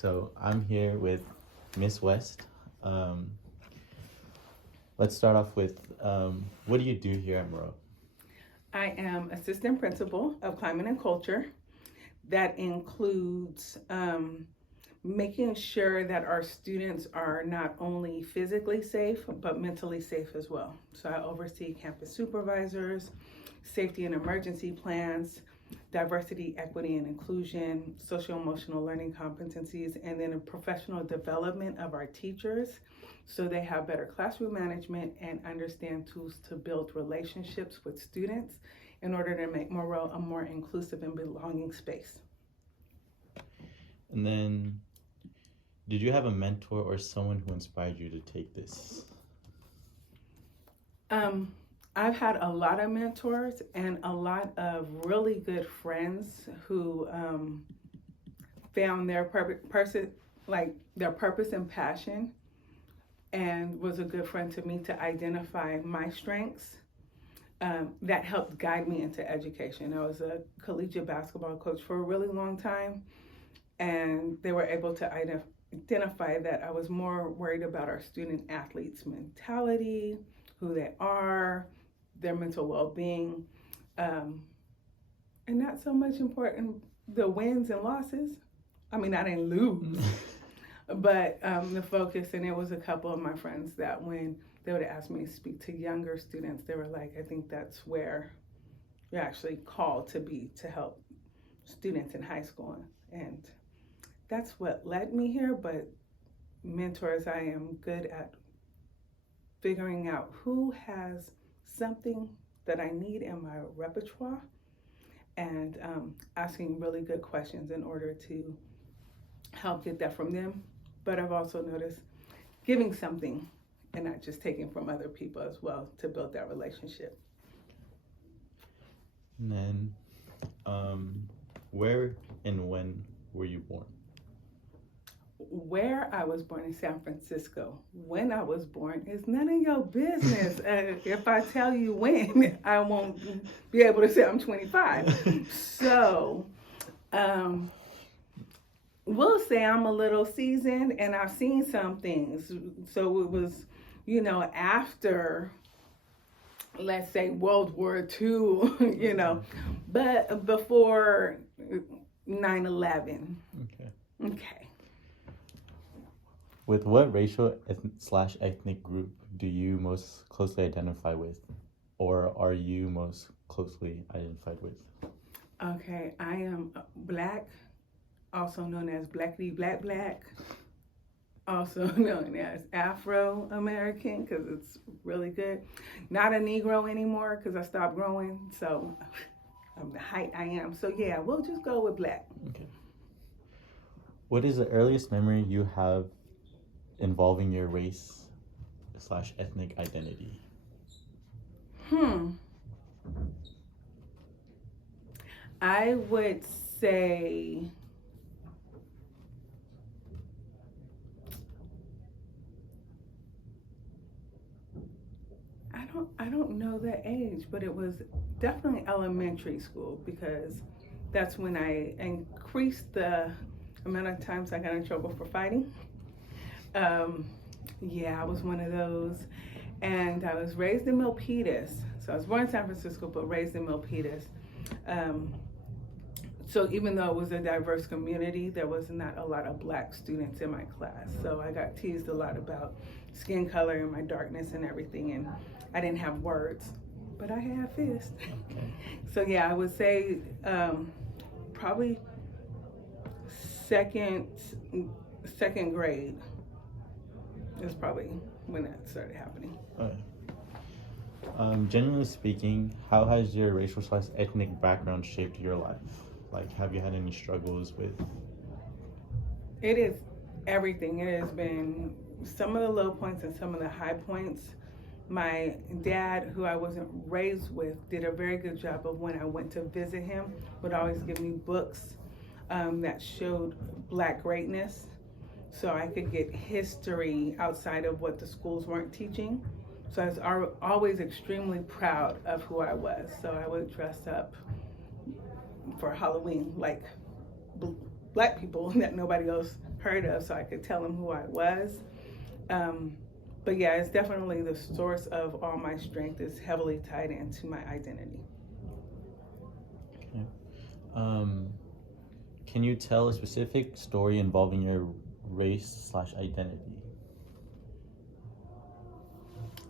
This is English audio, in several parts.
So I'm here with Miss West. Let's start off with what do you do here at Moreau? I am assistant principal of climate and culture. That includes making sure that our students are not only physically safe, but mentally safe as well. So I oversee campus supervisors, safety and emergency plans, diversity, equity, and inclusion, social emotional learning competencies, and then a professional development of our teachers so they have better classroom management and understand tools to build relationships with students in order to make Moreau a more inclusive and belonging space. And then, did you have a mentor or someone who inspired you to take this? I've had a lot of mentors and a lot of really good friends who found their their purpose and passion, and was a good friend to me to identify my strengths. That helped guide me into education. I was a collegiate basketball coach for a really long time, and they were able to identify that I was more worried about our student athletes' mentality, who they are, their mental well-being, and not so much important the wins and losses. I mean, I didn't lose, but the focus, and it was a couple of my friends that when they would ask me to speak to younger students, they were like, I think that's where you're actually called to be, to help students in high school. And that's what led me here, but mentors, I am good at figuring out who has something that I need in my repertoire and asking really good questions in order to help get that from them. But I've also noticed giving something and not just taking from other people as well to build that relationship. And then, where and when were you born? Where I was born in San Francisco. When I was born is none of your business. If I tell you when, I won't be able to say I'm 25. So, we'll say I'm a little seasoned and I've seen some things. So it was, after, let's say, World War II, but before 9/11. Okay. Okay. With what racial slash ethnic group do you most closely identify with, or are you most closely identified with? Okay, I am Black, also known as Blackity Black, also known as Afro-American, because it's really good. Not a Negro anymore, because I stopped growing, so I'm the height I am. So yeah, we'll just go with Black. Okay. What is the earliest memory you have involving your race slash ethnic identity? I would say I don't know the age, but it was definitely elementary school, because that's when I increased the amount of times I got in trouble for fighting. Yeah, I was one of those. And I was raised in Milpitas. So I was born in San Francisco, but raised in Milpitas. So even though it was a diverse community, there was not a lot of Black students in my class. So I got teased a lot about skin color and my darkness and everything. And I didn't have words, but I had fists. Okay. So yeah, I would say probably second grade is probably when that started happening. Generally speaking, how has your racial slash ethnic background shaped your life? Like, have you had any struggles with? It is everything. It has been some of the low points and some of the high points. My dad, who I wasn't raised with, did a very good job of, when I went to visit him, would always give me books that showed Black greatness, so I could get history outside of what the schools weren't teaching. So I was always extremely proud of who I was. So I would dress up for Halloween like black people that nobody else heard of, so I could tell them who I was. But yeah, it's definitely the source of all my strength is heavily tied into my identity. Okay. Um, can you tell a specific story involving your race/identity?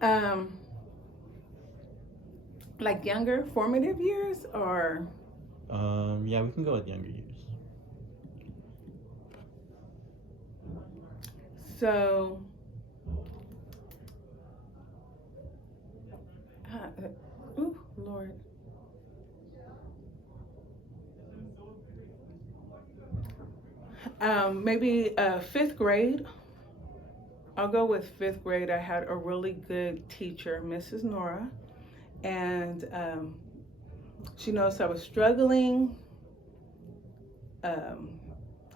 Um, like younger formative years, or Yeah, we can go with younger years. so. Ooh, Lord. Maybe fifth grade. I'll go with fifth grade. I had a really good teacher, Mrs. Nora, and she noticed I was struggling. Um,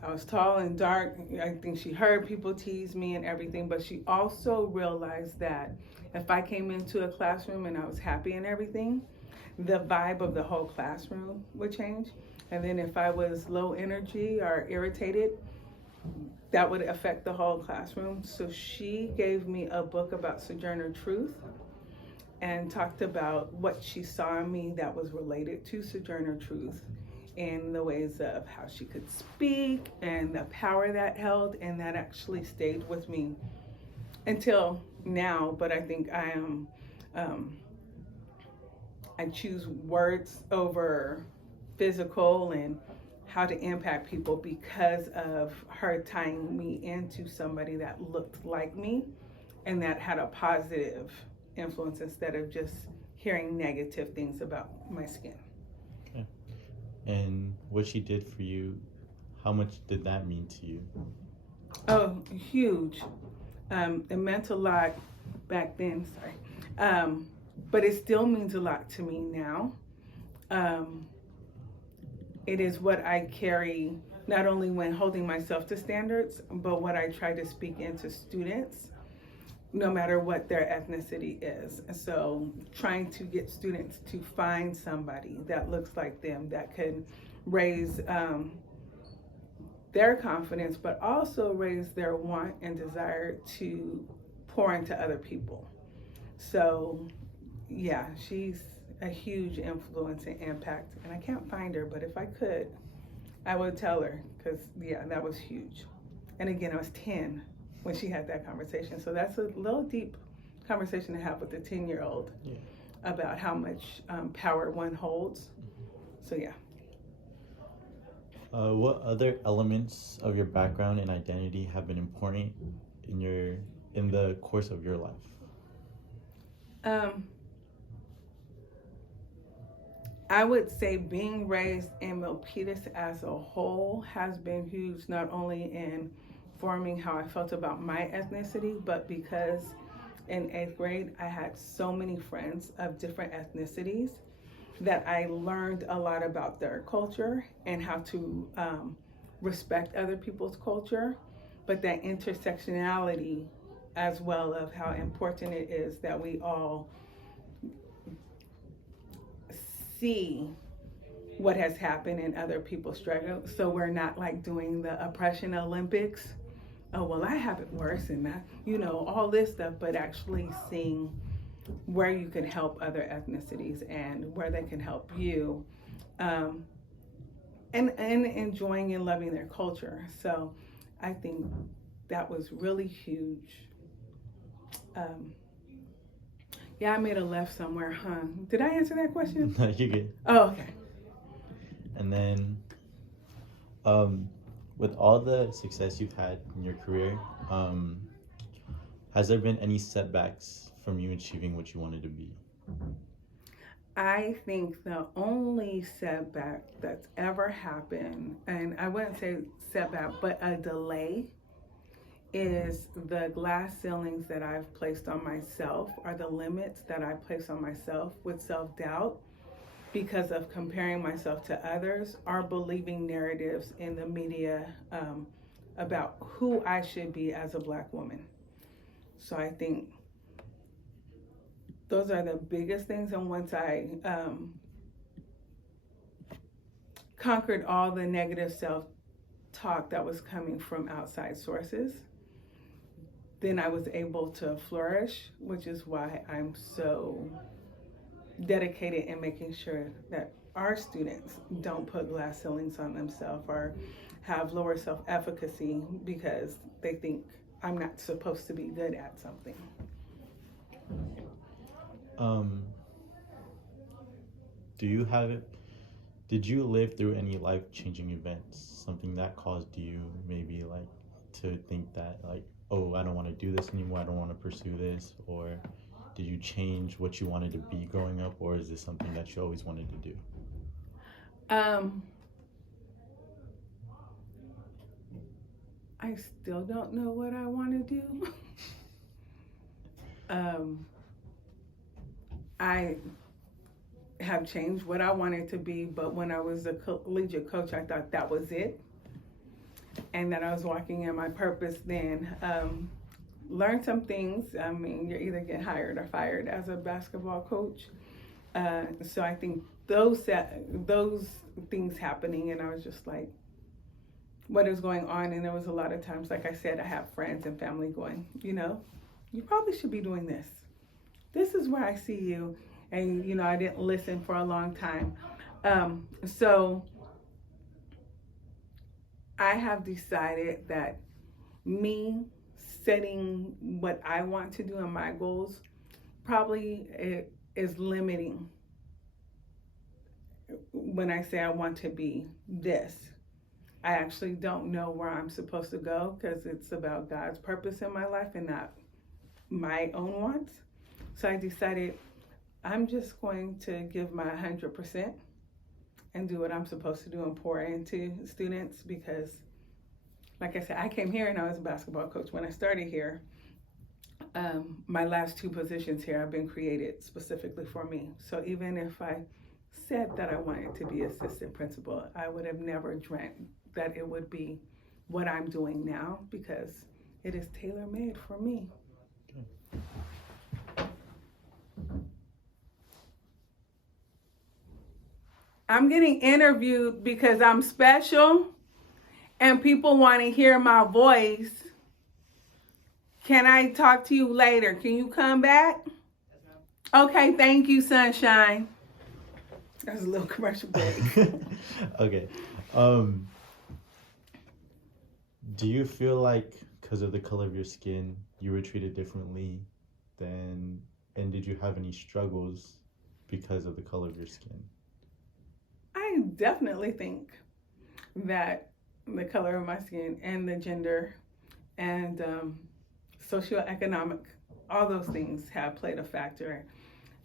I was tall and dark. I think she heard people tease me and everything, but she also realized that if I came into a classroom and I was happy and everything, the vibe of the whole classroom would change. And then if I was low energy or irritated, that would affect the whole classroom. So she gave me a book about Sojourner Truth and talked about what she saw in me that was related to Sojourner Truth in the ways of how she could speak and the power that held, and that actually stayed with me until now. But I think I choose words over physical and how to impact people because of her tying me into somebody that looked like me and that had a positive influence instead of just hearing negative things about my skin. Okay. And what she did for you, how much did that mean to you? Oh, huge. It meant a lot back then, sorry. But it still means a lot to me now. It is what I carry not only when holding myself to standards, but what I try to speak into students, no matter what their ethnicity is. So trying to get students to find somebody that looks like them, that can raise their confidence, but also raise their want and desire to pour into other people. So yeah, she's a huge influence and impact, and I can't find her, but if I could, I would tell her, because yeah, that was huge. And again, I was 10 when she had that conversation, so that's a little deep conversation to have with a 10-year-old about how much power one holds. So yeah. What other elements of your background and identity have been important in the course of your life? I would say being raised in Milpitas as a whole has been huge, not only in forming how I felt about my ethnicity, but because in 8th grade I had so many friends of different ethnicities that I learned a lot about their culture and how to respect other people's culture, but that intersectionality as well of how important it is that we all see what has happened in other people's struggle, so we're not like doing the oppression Olympics. Oh well, I have it worse, and that, all this stuff, but actually seeing where you can help other ethnicities and where they can help you, and enjoying and loving their culture. So I think that was really huge. Yeah, I made a left somewhere, huh? Did I answer that question? No, you're good. Oh, okay. And then, with all the success you've had in your career, has there been any setbacks from you achieving what you wanted to be? I think the only setback that's ever happened, and I wouldn't say setback, but a delay, is the glass ceilings that I've placed on myself, or the limits that I place on myself with self-doubt because of comparing myself to others or believing narratives in the media about who I should be as a Black woman. So I think those are the biggest things. And once I conquered all the negative self talk that was coming from outside sources, then I was able to flourish, which is why I'm so dedicated in making sure that our students don't put glass ceilings on themselves or have lower self-efficacy because they think I'm not supposed to be good at something. Um, do you have it? Did you live through any life-changing events? Something that caused you maybe like to think that like, oh, I don't want to do this anymore. I don't want to pursue this, or did you change what you wanted to be growing up, or is this something that you always wanted to do? Um, I still don't know what I want to do. I have changed what I wanted to be, but when I was a collegiate coach, I thought that was it, and that I was walking in my purpose then. Learn some things. I mean, you're either get hired or fired as a basketball coach. So I think those things happening, and I was just like, what is going on? And there was a lot of times, like I said, I have friends and family going, you probably should be doing this. This is where I see you. And, I didn't listen for a long time. So I have decided that me setting what I want to do and my goals probably is limiting when I say I want to be this. I actually don't know where I'm supposed to go because it's about God's purpose in my life and not my own wants. So I decided I'm just going to give my 100% and do what I'm supposed to do and pour into students because, like I said, I came here and I was a basketball coach. When I started here, my last 2 positions here have been created specifically for me. So even if I said that I wanted to be assistant principal, I would have never dreamt that it would be what I'm doing now because it is tailor-made for me. I'm getting interviewed because I'm special and people want to hear my voice. Can I talk to you later? Can you come back? Okay, thank you, Sunshine. That was a little commercial break. Okay. Do you feel like because of the color of your skin, you were treated differently than, and did you have any struggles because of the color of your skin? I definitely think that the color of my skin and the gender and socioeconomic, all those things have played a factor.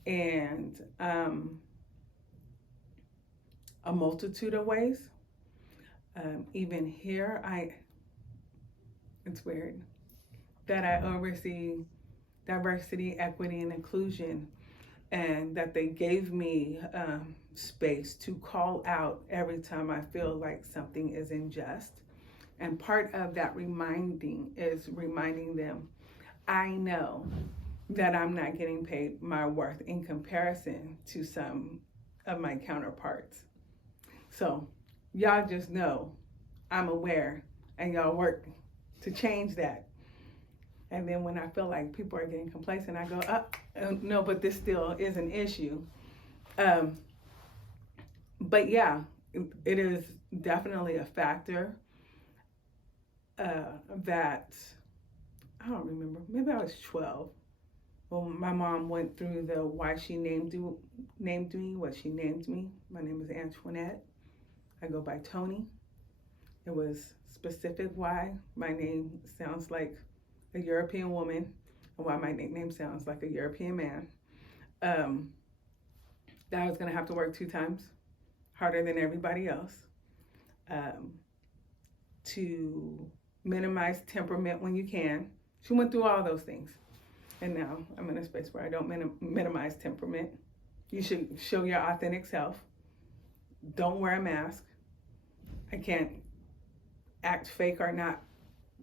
And a multitude of ways. Even here, it's weird that I oversee diversity, equity, and inclusion, and that they gave me space to call out every time I feel like something is unjust. And part of that is reminding them, I know that I'm not getting paid my worth in comparison to some of my counterparts. So y'all just know I'm aware and y'all work to change that. And then when I feel like people are getting complacent, I go, no, but this still is an issue. But yeah, it is definitely a factor that, I don't remember, maybe I was 12. Well, my mom went through the why she named me, what she named me. My name is Antoinette. I go by Toni. It was specific why my name sounds like a European woman and why my nickname sounds like a European man. That I was gonna have to work 2 times harder than everybody else to minimize temperament when you can. She went through all those things. And now I'm in a space where I don't minimize temperament. You should show your authentic self. Don't wear a mask. I can't act fake or not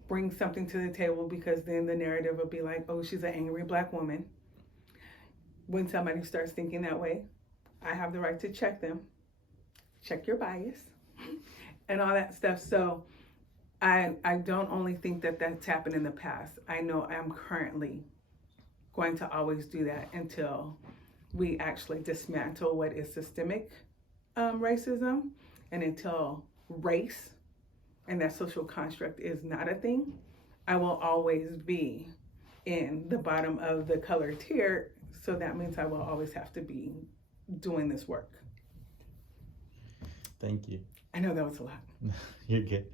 bring something to the table because then the narrative will be like, oh, she's an angry Black woman. When somebody starts thinking that way, I have the right to check them, check your bias, and all that stuff. So I don't only think that that's happened in the past. I know I'm currently going to always do that until we actually dismantle what is systemic racism, and until race and that social construct is not a thing. I will always be in the bottom of the color tier, so that means I will always have to be doing this work. Thank you. I know that was a lot. You're good.